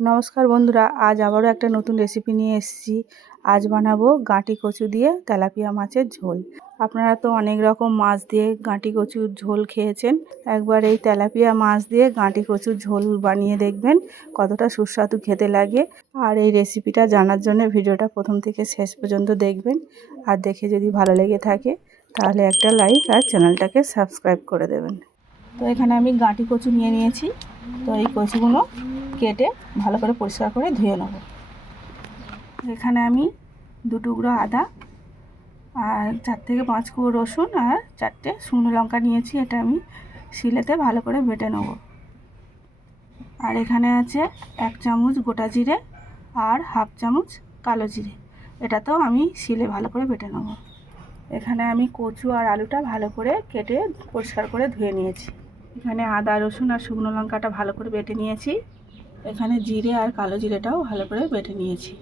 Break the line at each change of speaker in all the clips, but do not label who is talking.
নমস্কার বন্ধুরা, আজ আবারও একটা নতুন রেসিপি নিয়ে এসেছি। আজ বানাবো গাঁটি কচু দিয়ে তেলাপিয়া মাছের ঝোল। আপনারা তো অনেক রকম মাছ দিয়ে গাঁটি কচুর ঝোল খেয়েছেন। একবার এই তেলাপিয়া মাছ দিয়ে গাঁটি কচুর ঝোল বানিয়ে দেখবেন, কতটা সুস্বাদু খেতে লাগে। আর এই রেসিপিটা জানার জন্য ভিডিওটা প্রথম থেকে শেষ পর্যন্ত দেখবেন। আর দেখে যদি ভালো লেগে থাকে, তাহলে একটা লাইক আর চ্যানেলটাকে সাবস্ক্রাইব করে দেবেন। তো এখানে আমি গাঁটি কচু নিয়ে নিয়েছি। তো এই কচুগুলো কেটে ভালো করে পরিষ্কার করে ধুয়ে নেব। এখানে আমি দু টুকরো আদা আর চার থেকে পাঁচ কুয়ো রসুন আর চারটে শুকনো লঙ্কা নিয়েছি। এটা আমি শিলেতে ভালো করে বেটে নেব। আর এখানে আছে এক চামচ গোটা জিরে আর হাফ চামচ কালো জিরে। এটাতেও আমি শিলে ভালো করে বেটে নেব। এখানে আমি কচু আর আলুটা ভালো করে কেটে পরিষ্কার করে ধুয়ে নিয়েছি। এখানে আদা, রসুন আর শুকনো লঙ্কাটা ভালো করে বেটে নিয়েছি। এখানে জিরে আর কালো জিরেটাও ভালো করে বেটে নিয়েছি।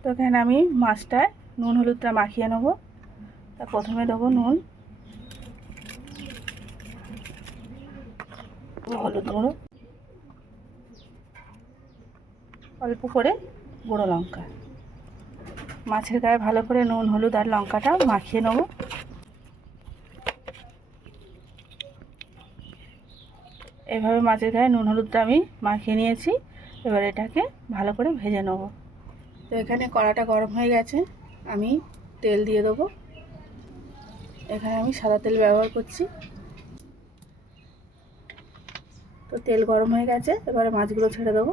তো এখানে আমি মাছটায় নুন, হলুদটা মাখিয়ে নেব। তা প্রথমে দেবো নুন। হলুদ গুঁড়ো। অল্প করে গুঁড়ো লঙ্কা। মাছের গায়ে ভালো করে নুন, হলুদ আর লঙ্কাটা মাখিয়ে নেব। এভাবে মাছের গায়ে নুন হলুদটা আমি মাখিয়ে নিয়েছি। এবার এটাকে ভালো করে ভেজে নেব। তো এখানে কড়াটা গরম হয়ে গেছে, আমি তেল দিয়ে দেবো। এখানে আমি সাদা তেল ব্যবহার করছি। তো তেল গরম হয়ে গেছে, এবারে মাছগুলো ছেড়ে দেবো।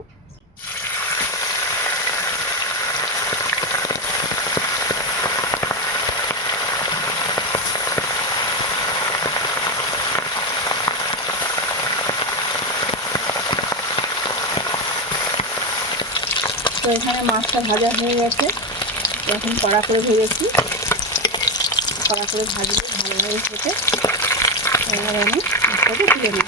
এখানে মাছটা ভাজা হয়ে গেছে। এখন কড়া করে ভেজেছি। কড়া করে ভাজলে ভালোভাবে খেতে। এবার আমি মাছটাকে তুলে নেব।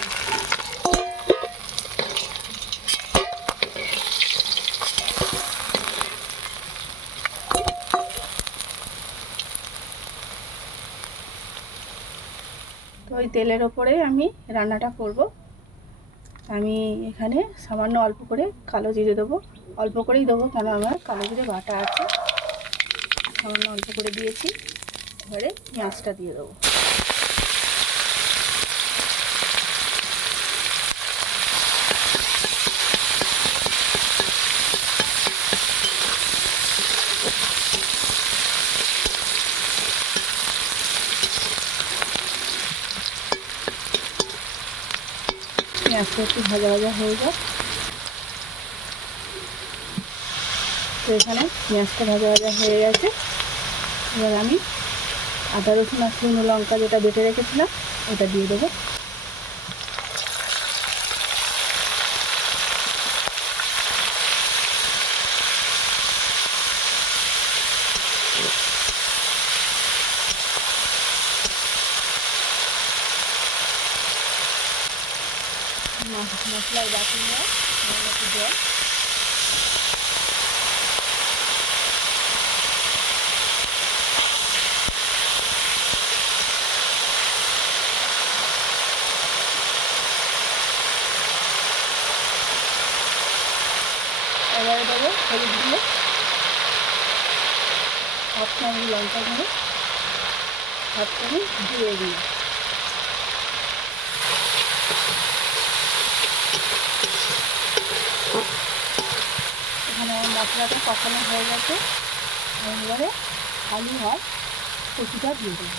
তো ওই তেলের ওপরে আমি রান্নাটা করব। আমি এখানে সামান্য অল্প করে কালো জিরে দেবো। অল্প করেই দেবো কেন আমার কালো জিরে বাটা আছে। সামান্য অল্প করে দিয়েছি। এবারে পেঁয়াজটা দিয়ে দেবো। পেঁয়াজটা একটু ভাজা ভাজা হয়ে যায় তো এখানে পেঁয়াজটা ভাজা ভাজা হয়ে গেছে। এবার আমি আদা রসুন আর শুকনো লঙ্কা যেটা বেটে রেখেছিলাম, ওটা দিয়ে দেবো। মশলার বাটি নিয়ে জল এবারে দেবো হলুদ গুঁড়ো হাফ চামচ লঙ্কা গুঁড়ো হাফ চামচ জিরে গুঁড়ো এখানে আমার মশলাটা কষানো হয়ে গেছে। এবারে আলু হয় কচুটা দিয়ে দেবো।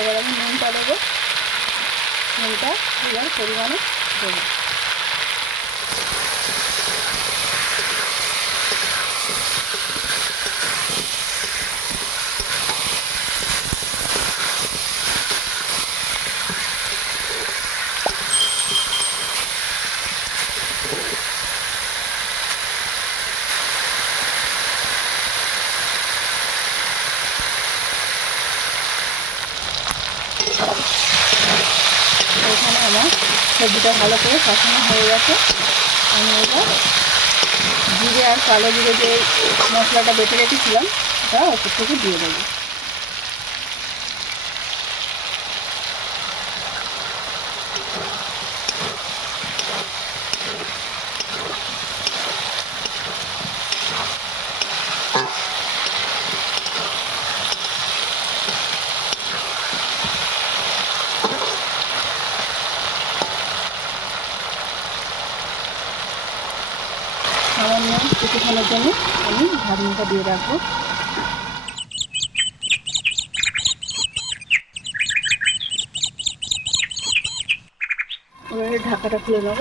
এবার আমি নুনটা দেবো নুনটা এবার পরিমাণে দেবো। এখানে আমার সবজিটা ভালো করে কষানো হয়ে গেছে। আমি এবার জিরে আর কালো জিরে যে মশলাটা বেটে রেখেছিলাম ওটা ওপর থেকে দিয়ে দেবো। কিছুক্ষণের জন্য আমি ঢাকনিটা দিয়ে রাখব। ঢাকাটা খুলে নেব।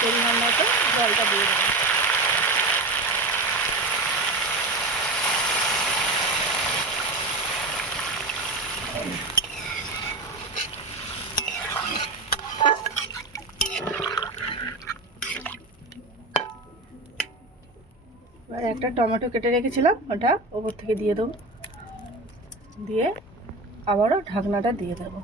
পরিমাণ মতো জলটা দিয়ে দেবো। এবার একটা টমেটো কেটে রেখেছিলাম, ওটা ওপর থেকে দিয়ে দেবো। দিয়ে আবারও ঢাকনাটা দিয়ে দেবো।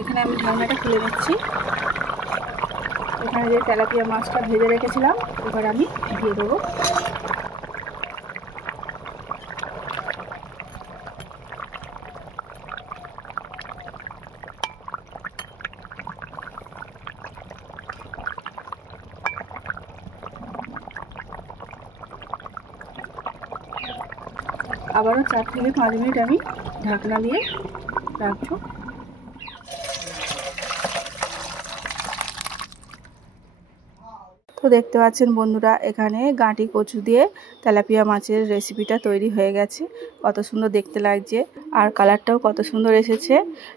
এখানে আমি ঢাকনাটা খুলে নিচ্ছি এখানে যে তেলাপিয়া মাছটা ভেজে রেখেছিলাম, এবার আমি দিয়ে দেবো। আবারও চার থেকে পাঁচ মিনিট আমি ঢাকনা দিয়ে রাখব। তো দেখতে পাচ্ছেন বন্ধুরা, এখানে গাঁটি কচু দিয়ে তেলাপিয়া মাছের রেসিপিটা তৈরি হয়ে গেছে। কত সুন্দর দেখতে লাগছে আর কালারটাও কত সুন্দর এসেছে।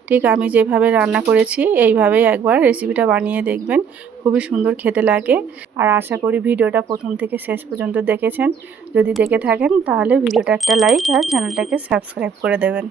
ঠিক আমি যেভাবে রান্না করেছি, এইভাবেই একবার রেসিপিটা বানিয়ে দেখবেন। খুবই সুন্দর খেতে লাগে। আর আশা করি ভিডিওটা প্রথম থেকে শেষ পর্যন্ত দেখেছেন। যদি দেখে থাকেন, তাহলে ভিডিওটা একটা লাইক আর চ্যানেলটাকে সাবস্ক্রাইব করে দেবেন।